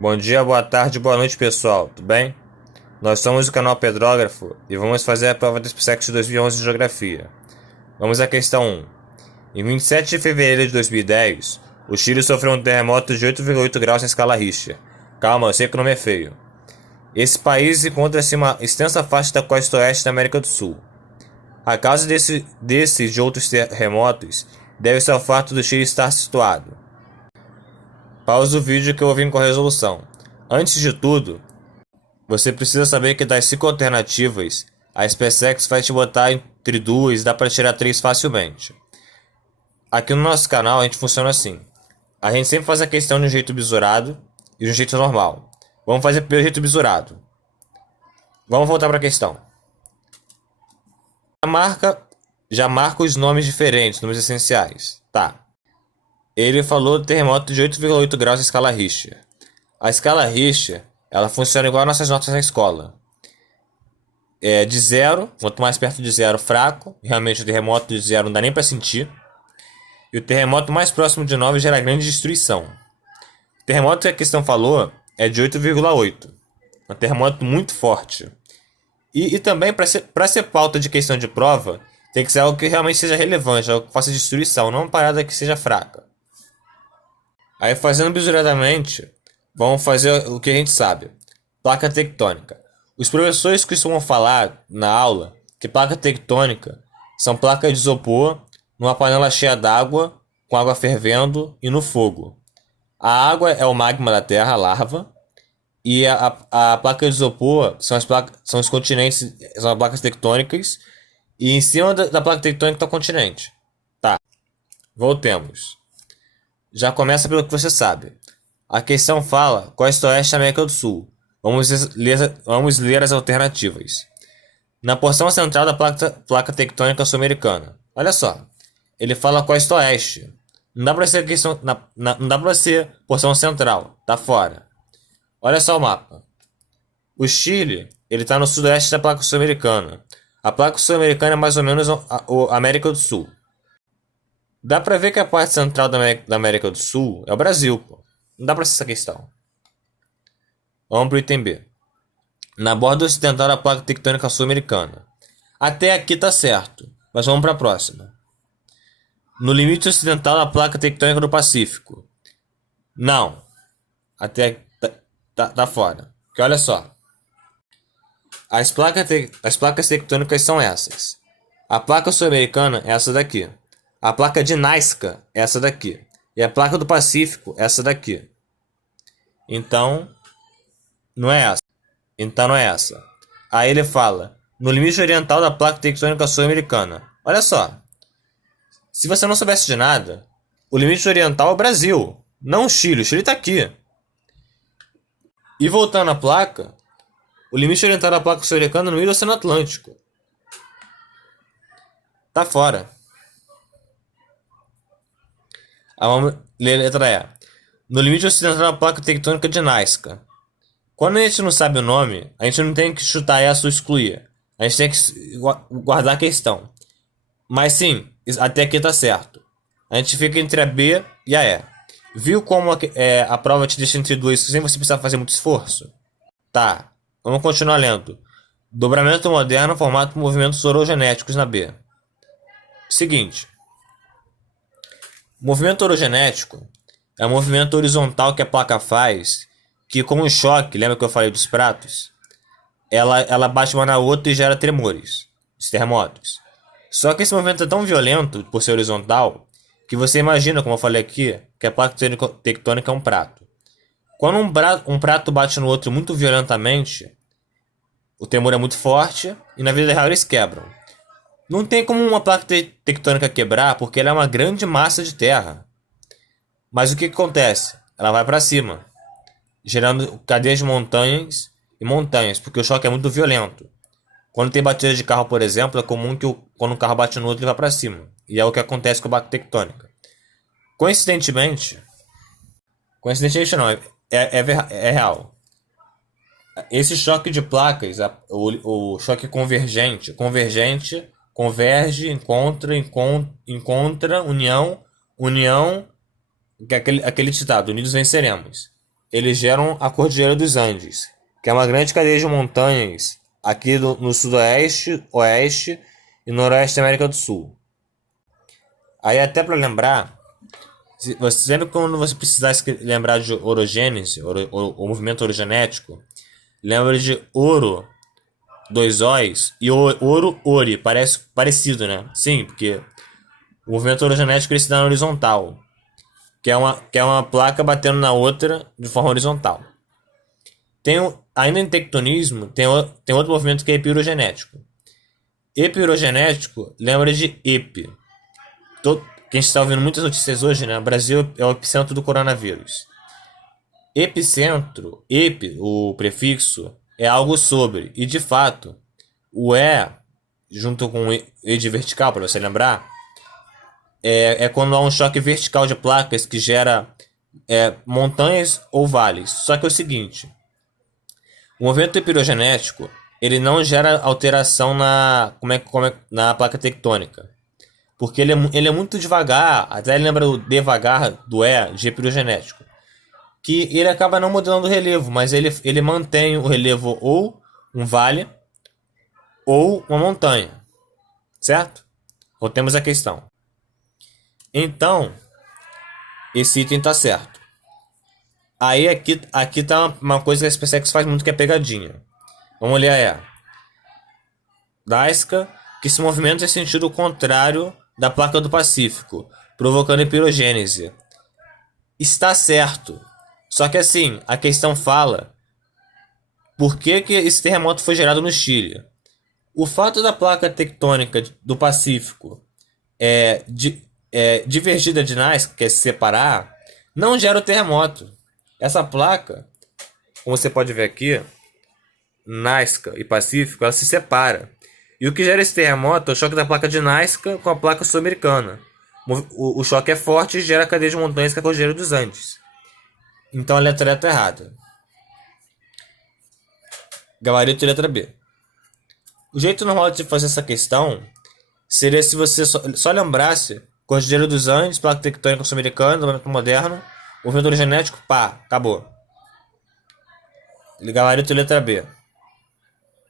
Bom dia, boa tarde, boa noite, pessoal. Tudo bem? Nós somos o canal Pedrógrafo e vamos fazer a prova do SPSEC 2011 de Geografia. Vamos à questão 1. Em 27 de fevereiro de 2010, o Chile sofreu um terremoto de 8,8 graus na escala Richter. Calma, eu sei que o nome é feio. Esse país encontra-se em uma extensa faixa da costa oeste da América do Sul. A causa desse e de outros terremotos deve-se ao fato do Chile estar situado. Pausa o vídeo que eu vim com a resolução. Antes de tudo, você precisa saber que das 5 alternativas, a SpaceX vai te botar entre duas e dá para tirar 3 facilmente. Aqui no nosso canal a gente funciona assim. A gente sempre faz a questão de um jeito bisurado e de um jeito normal. Vamos fazer pelo jeito bisurado. Vamos voltar para a questão. Já marca os nomes diferentes, nomes essenciais. Tá. Ele falou do terremoto de 8,8 graus na escala Richter. A escala Richter, ela funciona igual as nossas notas na escola. De zero, quanto mais perto de zero, fraco. Realmente o terremoto de zero não dá nem para sentir. E o terremoto mais próximo de 9 gera grande destruição. O terremoto que a questão falou é de 8,8. Um terremoto muito forte. E também, para ser pauta de questão de prova, tem que ser algo que realmente seja relevante, algo que faça destruição, não uma parada que seja fraca. Aí, fazendo bisuradamente, vamos fazer o que a gente sabe. Placa tectônica. Os professores costumam falar na aula que placa tectônica são placas de isopor numa panela cheia d'água, com água fervendo e no fogo. A água é o magma da Terra, a lava, e a placa de isopor são os continentes, são as placas tectônicas, e em cima da placa tectônica está o continente. Tá, voltemos. Já começa pelo que você sabe. A questão fala costa oeste da América do Sul. Vamos ler as alternativas. Na porção central da placa tectônica sul-americana. Olha só. Ele fala costa oeste. Não dá para ser questão, não dá para ser porção central. Tá fora. Olha só o mapa. O Chile, ele está no sudoeste da placa sul-americana. A placa sul-americana é mais ou menos a América do Sul. Dá pra ver que a parte central da América do Sul é o Brasil, pô. Não dá pra ser essa questão. Vamos pro item B. Na borda ocidental da placa tectônica sul-americana. Até aqui tá certo, mas vamos pra próxima. No limite ocidental da placa tectônica do Pacífico. Não. Até aqui tá fora. Porque olha só. As placas tectônicas são essas. A placa sul-americana é essa daqui. A placa de Nazca é essa daqui. E a placa do Pacífico é essa daqui. Então, não é essa. Então não é essa. Aí ele fala, no limite oriental da placa tectônica sul-americana. Olha só. Se você não soubesse de nada, o limite oriental é o Brasil, não o Chile. O Chile está aqui. E voltando à placa, o limite oriental da placa sul-americana é no meio do Oceano Atlântico. Tá fora. Vamos ler a letra E. No limite ocidental da placa tectônica de Nazca. Quando a gente não sabe o nome, a gente não tem que chutar essa ou excluir. A gente tem que guardar a questão. Mas sim, até aqui tá certo. A gente fica entre a B e a E. Viu como a prova te deixa entre duas sem você precisar fazer muito esforço? Tá, vamos continuar lendo. Dobramento moderno formado por movimentos orogenéticos na B. Seguinte. Movimento orogenético é um movimento horizontal que a placa faz, que com o choque, lembra que eu falei dos pratos? Ela bate uma na outra e gera tremores, os terremotos. Só que esse movimento é tão violento, por ser horizontal, que você imagina, como eu falei aqui, que a placa tectônica é um prato. Quando um prato bate no outro muito violentamente, o tremor é muito forte e na vida real eles quebram. Não tem como uma placa tectônica quebrar porque ela é uma grande massa de terra. Mas o que acontece? Ela vai para cima, gerando cadeias de montanhas e montanhas, porque o choque é muito violento. Quando tem batida de carro, por exemplo, é comum que quando um carro bate no outro, ele vá para cima. E é o que acontece com a placa tectônica. Coincidentemente não, é real. Esse choque de placas, o choque convergente, converge, encontra, união, que é aquele ditado, unidos venceremos. eles geram a Cordilheira dos Andes, que é uma grande cadeia de montanhas aqui no sudoeste, oeste e noroeste da América do Sul. Aí até para lembrar, você sempre quando você precisasse lembrar de orogênese, o movimento orogenético, lembra de ouro, dois O's, e ouro, ori, parece parecido, né? Sim, porque o movimento orogenético ele se dá na horizontal, que é uma placa batendo na outra de forma horizontal. Ainda em tectonismo, tem outro movimento que é epirogenético. Epirogenético lembra de epi. Que a gente está ouvindo muitas notícias hoje, né? O Brasil é o epicentro do coronavírus. Epicentro, epi, o prefixo, é algo sobre. E de fato, o E, junto com o E de vertical, para você lembrar, é quando há um choque vertical de placas que gera montanhas ou vales. Só que é o seguinte: o movimento epirogenético ele não gera alteração na placa tectônica. Porque ele é muito devagar, até lembra o devagar do E de epirogenético. Que ele acaba não modelando o relevo, mas ele mantém o relevo ou um vale ou uma montanha. Certo? Voltemos à questão. Então, esse item está certo. Aí aqui tá uma coisa que a SpaceX faz muito que é pegadinha. Vamos olhar Nazca, que se movimenta em sentido contrário da placa do Pacífico, provocando epirogênese. Está certo. Só que assim, a questão fala por que esse terremoto foi gerado no Chile. O fato da placa tectônica do Pacífico divergida de Nazca, que é se separar, não gera o terremoto. Essa placa, como você pode ver aqui, Nazca e Pacífico, ela se separa. E o que gera esse terremoto é o choque da placa de Nazca com a placa sul-americana. O choque é forte e gera a cadeia de montanhas que é a Cordilheira dos Andes. Então a letra E está errada. Gabarito e letra B. O jeito normal de fazer essa questão seria se você só lembrasse Cordilheira dos Andes, placa tectônica sul-americana, movimento moderno, movimento genético, pá, acabou. Gabarito e letra B.